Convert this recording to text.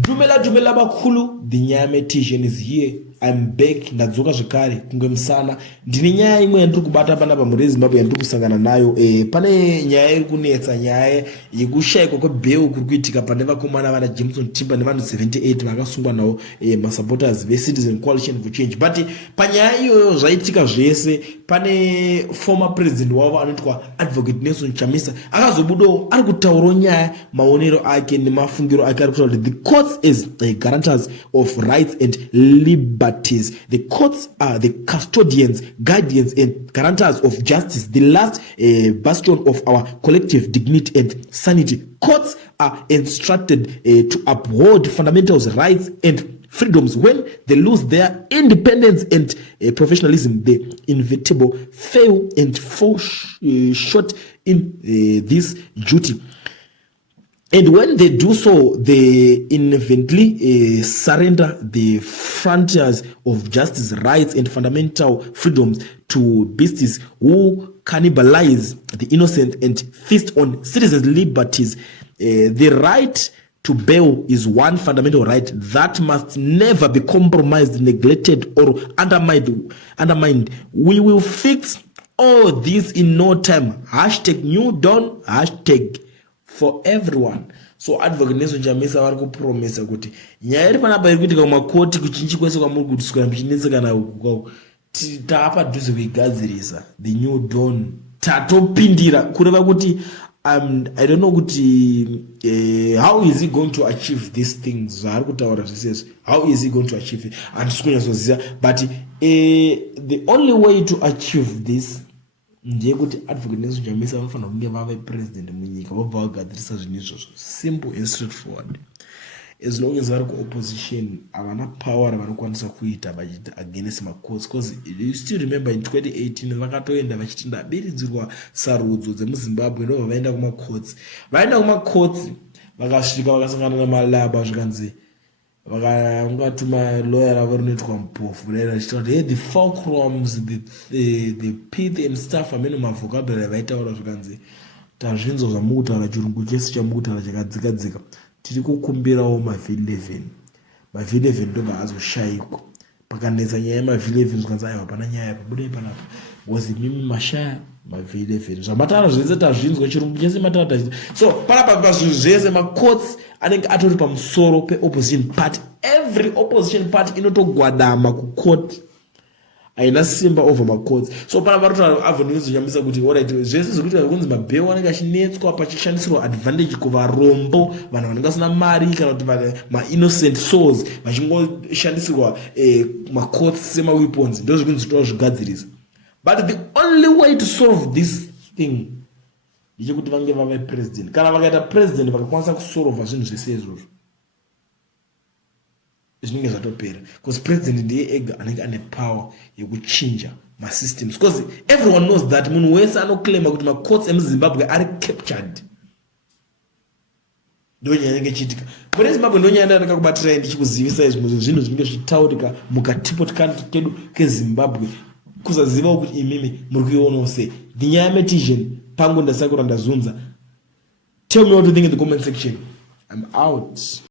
Dumela bakulu, the nyame Tijan is here. I'm back, ndadzoka zvekare kunge musana. Ndine nyaya imwe yandiri kubata panapa muri Zimbabwe yandiri kusangana nayo. Pane nyaya iri kunetsa, nyaya yekushayikwa kwebheu kuri kuitika pane vakomana vana Jameson Timber nevanhu 78 vakasungwa nawo masupporters veCitizen Coalition for Change. But panyaya iyoyo zvaitika zvese, pane former president wavo anoitwa Advocate Nelson Chamisa akazobudawo ari kutaurawo nyaya maonero ake nemafungiro ake ari kutaura kuti the courts as guarantors of rights and liberties. The courts are the custodians, guardians and guarantors of justice, the last bastion of our collective dignity and sanity. Courts are instructed to uphold fundamental rights and freedoms. When they lose their independence and professionalism, the inevitable fail and fall short in this duty. And when they do so, they inevitably surrender the frontiers of justice, rights, and fundamental freedoms to beasts who cannibalize the innocent and feast on citizens' liberties. The right to bail is one fundamental right that must never be compromised, neglected, or undermined. We will fix all this in no time. #New Dawn, for everyone. So Advocate Nelson Chamisa vari kupromesa kuti nyaya iri panapa iri kuitika kumakoti kuchinji kwese kwamuri kutiswera muchinetsekana uku taapadhuze kuigadzirisa the new dawn tatopindira kureva kuti I don't know kuti how is he going to achieve these things zvaari kutaura zvisezvo, how is he going to achieve it, handisi kunyatsoziva, but the only way to achieve this ndeyekuti Advocate Nelson Chamisa vanofanira kunge vave president munyika vobva vagadzirisa zvinhu izvozvo, simple and straightforward. As long as vari kuopposition havana power ravanokwanisa kuita vachiti against macourts, because you still remember in 2018 vakatoenda vachiti ndabiridzirwa sarudzo dzemuzimbabwe ndobva vaenda kumacourts. Vaenda kumacourts vakasvika vakasangana namalaba zvikanzi vakatuma lawyer ravo rinoitwa mupofu rachitaura kuti the fulcrums, the pith and stuff amene mavhokabhari vaitaura zvikanzi tazvinzwa zvamukutaura chirungu chese chamukutaura chakadzikadzika, tiri kukumbirawo mavhi 11 ndobva azoshayikwa. Pakanetsa nyaya yemavhi 11 zvikanzi aiwa hapana nyaya pabudai panapa was mimi mashaya mavhi 11 zvamataura zvese tazvinzwa chirungu chese mataura. So panapa pazvinhu zvese macourts anenge atori pamusoro peopposition party. Every opposition party inotogwadama kucourt, haina simba over macourts. So panapa rotaura Advocate Nelson Chamisa kuti alright zvese zvekuita kunzi mabheu anenge achinetswa pachishandisirwa advantage kuvarombo, vanhu vanenge vasina mari kana kuti ma-innocent souls vachingoshandisirwa macourts sema-weapons, ndo zvikunzi tozvigadzirisa. But the only way to solve this thing ndechekuti vange vave president. Kana vakaita president vakakwanisa kusolva zvinhu zvese izvozvo zvinenge zvatopera, because president ndiye ega anenge ane power yekuchinja masystems, because everyone knows that munhu wese anoclaima kuti macourts emuzimbabwe ari captured. Ndonyaya inenge ichiitika muri Zimbabwe, ndonyaya ndandaga kubatirai ndichikuzivisa izvozvo zvinhu zvinenge zvichitaurika mukatipoti kedu keZimbabwe, kusaziva kuti imimi muri kuionawo sei. Ndinyaya meTijan pangu ndasakura ndazunza. Tell me what you think in the comment section. I'm out.